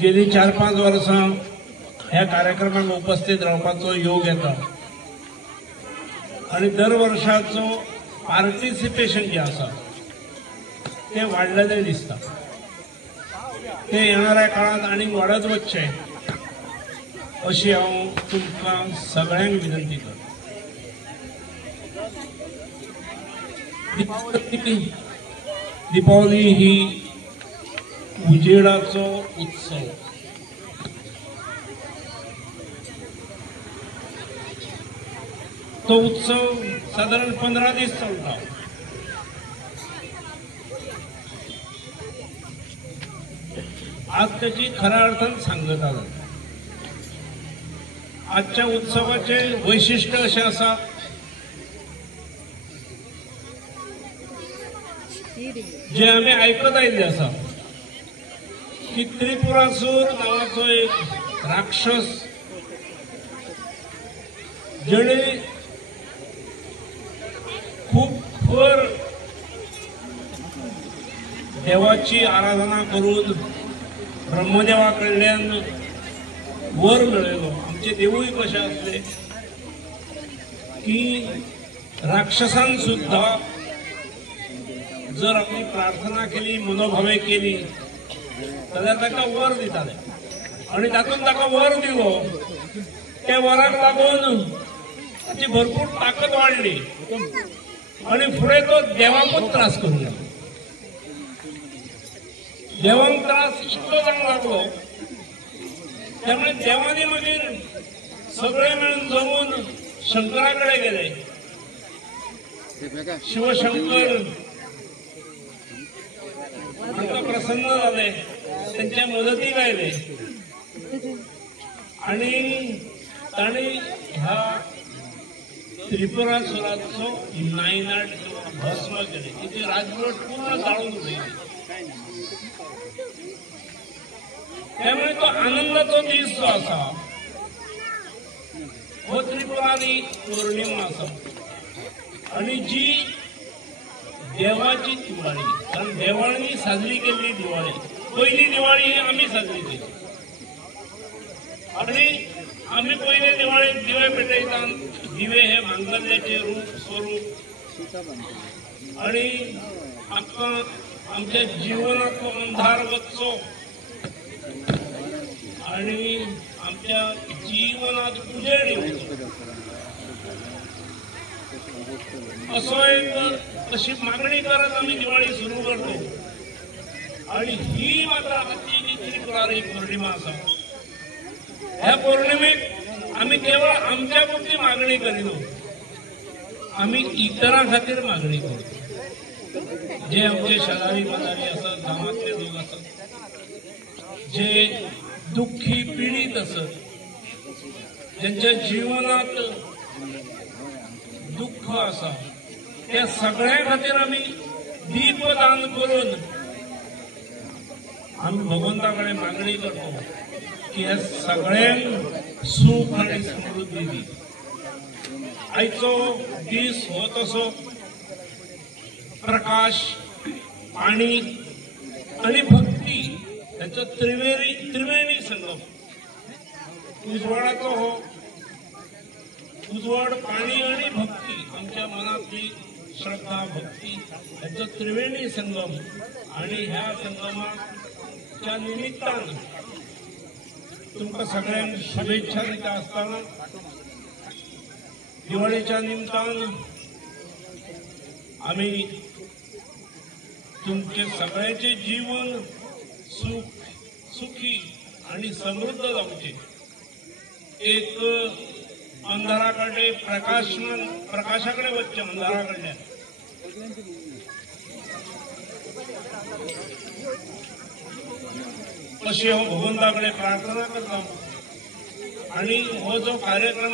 गेली 4-5 वर्सां ह्या कार्यक्रमाक उपस्थित रावपाचो योग येता आणि दर वर्षाचो पार्टिसिपेशन जे आसा ते वाढलेले दिसता। ते येणाऱ्या काळात आनीक वाढत वचचे अशी हांव तुमकां सगळ्यांक विनंती करता। दीपावली ही उजेडाचो उत्सव। तो उत्सव साधारण 15 दीस चलता। आज त्याची खऱ्या अर्थान सांगता जाता। आजच्या उत्सवाचे वैशिष्ट्य असे आसा जे आम्ही ऐकत आयिल्ले आसा की त्रिपुरासूर नावाचो एक राक्षस जेणे खूप खर देवाची आराधना करून ब्रह्मदेवा कडल्यान वर मेळयलो। आमचे देवूय कशे आसले की राक्षसान सुद्धा जर आपली प्रार्थना केली मनोभावे केली जाल्यार ताका वर दिताले आणि तातूंत ताका वर दिलो त्या वराक लागून ताची भरपूर ताकद वाडली आणि फुडें तो देवाकूच त्रास करूंक लागलो। देवाक त्रास इतलो जावंक लागलो त्यामुळे देवानी मागीर सगळे मेळून जमून शंकराकडे गेले। शिवशंकर तांकां प्रसन्न झाले, त्यांच्या मदतीक आयले आणि तांणी ह्या त्रिपुरासुराचो नायनाट भस्म केले। तिची राजवट पूर्ण जाळून उडयली। त्यामुळे तो आनंदाचो दीस जो आसा हो त्रिपुरारी पौर्णिमा आसा आणि जी देवाची दिवाळी, कारण देवाळांनी साजरी केल्ली दिवाळी, पहिली दिवाळी ही आम्ही साजरी केली आणि आम्ही पहिले दिवाळेक दिवे पेटयतात। दिवे हे मांगल्याचे रूप स्वरूप आणि आमकां आमच्या जीवनातलो अंधार वचचो आणि आमच्या जीवनात उजेड येवचो असो एक अशी मागणी करत आम्ही दिवाळी सुरू करतो। आणि ही मात्र आजची जी त्रिपुरारी पौर्णिमा आसा ह्या पौर्णिमेक आम्ही केवळ आमच्या पुरती मागणी करिना, आम्ही इतरां खातीर मागणी करतो। जे आमचे शेजारी पाजारी आसात, गांवांतले लोक आसात, जे दुःखी पीडित असत, ज्यांच्या जीवनात दुःख आसा त्या सगळ्या खातीर आम्ही दीपदान करून आम्ही भगवंताकडे मागणी करतो की ह्या सगळ्यांक सुख आणि समृद्धी दी। आयचो दीस हो तसो प्रकाश, पाणी आणि भक्ती याचो त्रिवेणी संगम। उजवाडाचो हो उजवाड, पाणी आणि भक्ती, आमच्या मनातली श्रद्धा भक्ती याचो त्रिवेणी संगम। आणि ह्या संगमाच्या निमित्तान तुमकां सगळ्यांक शुभेच्छा दिता आसतना दिवाळीच्या निमतान आम्ही तुमचे सगळ्यांचे जीवन सुखी आणि समृद्ध जावचे, एक अंधाराकडे प्रकाशाकडे वचचे, अंधाराकडल्या अशी हांव भगवंताकडे प्रार्थना करता। आणि हो जो कार्यक्रम